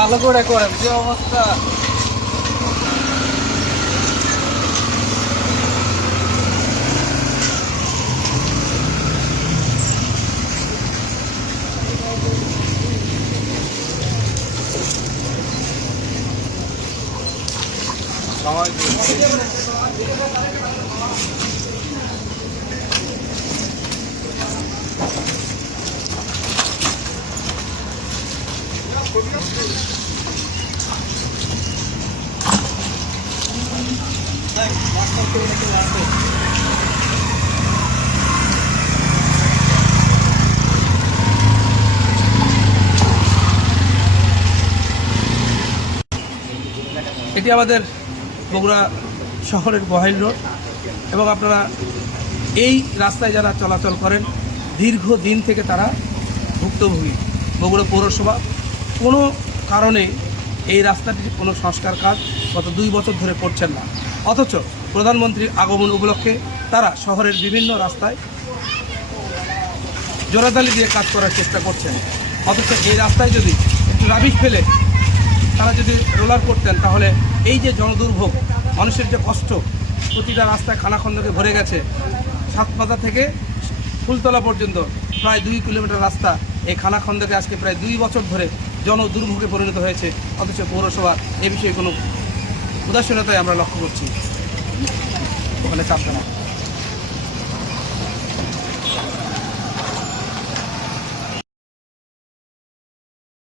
ভালো করে করেন, যে অবস্থা। এটি আমাদের বগুড়া শহরের বহাইল রোড এবং আপনারা এই রাস্তায় যারা চলাচল করেন দীর্ঘদিন থেকে তারা ভুক্তভোগী। বগুড়া পৌরসভা কোনো কারণে এই রাস্তাটির কোনো সংস্কার কাজ গত 2 বছর ধরে করছেন না, অথচ প্রধানমন্ত্রীর আগমন উপলক্ষে তারা শহরের বিভিন্ন রাস্তায় জোড়াতালি দিয়ে কাজ করার চেষ্টা করছেন। অথচ এই রাস্তায় যদি একটু রাবিশ ফেলে তারা যদি রোলার করতেন তাহলে এই যে জনদুর্ভোগ, মানুষের যে কষ্ট, প্রতিটা রাস্তায় খানাখন্দকে ভরে গেছে। সাতমাথা থেকে ফুলতলা পর্যন্ত প্রায় 2 কিলোমিটার রাস্তা এই খানাখন্দকে আজকে প্রায় 2 বছর ধরে জনদুর্ভোগে পরিণত হয়েছে। অথচ পৌরসভা এ বিষয়ে কোনো উদাসীনতায় আমরা লক্ষ্য করছি। ওখানে চাপ না।